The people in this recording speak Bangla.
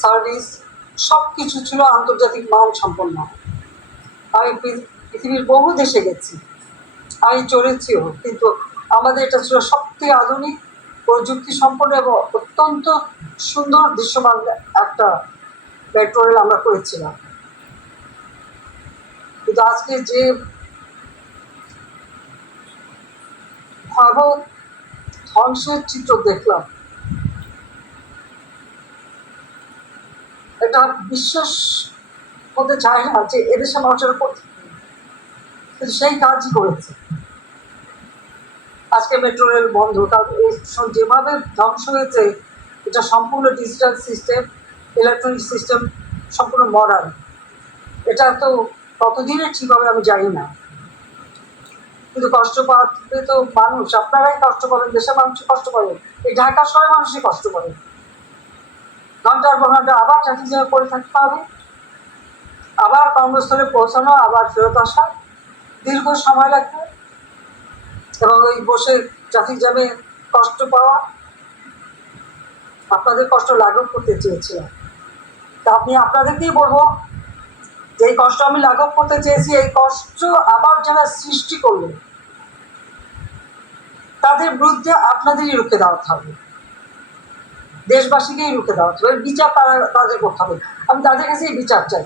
সার্ভিস সব কিছু ছিল আন্তর্জাতিক মান সম্পন্ন। আমি পৃথিবীর বহু দেশে গেছি, আমি চলেছিও, কিন্তু আমাদের এটা ছিল সবথেকে আধুনিক প্রযুক্তি সম্পন্ন এবং অত্যন্ত সুন্দর দৃশ্যমান একটা মেট্রো রেল আমরা করেছিলাম। কিন্তু আজকে যে ভয়াবহ ধ্বংসের চিত্র দেখলাম, এটা বিশ্বাস হতে চায় না যে এদেশের মানুষের করতে, কিন্তু সেই কাজই করেছে। আজকে মেট্রো রেল বন্ধ, কারণ যেভাবে ধ্বংস হয়েছে এটা সম্পূর্ণ ডিজিটাল সিস্টেম, ইলেকট্রনিক সিস্টেম, সম্পূর্ণ মডার্ন। এটা তো কতদিনে ঠিক হবে আমি জানি না, কিন্তু কষ্ট পাবে তো মানুষ, আপনারাই কষ্ট পাবেন, দেশের মানুষই কষ্ট পাবেন, এই ঢাকার শহরের মানুষই কষ্ট পাবে। ঘন্টার পর ঘন্টা আবার ট্রাফিক জ্যামে পড়ে থাকতে হবে, আবার কর্মস্থলে পৌঁছানো, আবার ফেরত আসা, দীর্ঘ সময় লাগবে, এবং ওই বসে ট্রাফিক জ্যামে কষ্ট পাওয়া। আপনাদের কষ্ট লাঘব করতে চেয়েছিলাম, তা আমি আপনাদেরকেই বলবো যে এই কষ্ট আমি লাঘব করতে চেয়েছি, এই কষ্ট আবার যারা সৃষ্টি করলো তাদের বিরুদ্ধে আপনাদেরই রুখে দাঁড়াতে হবে, দেশবাসীকেই রুখে দেওয়া হবে, বিচার তাদের করতে হবে। আমি তাদের কাছেই বিচার চাই।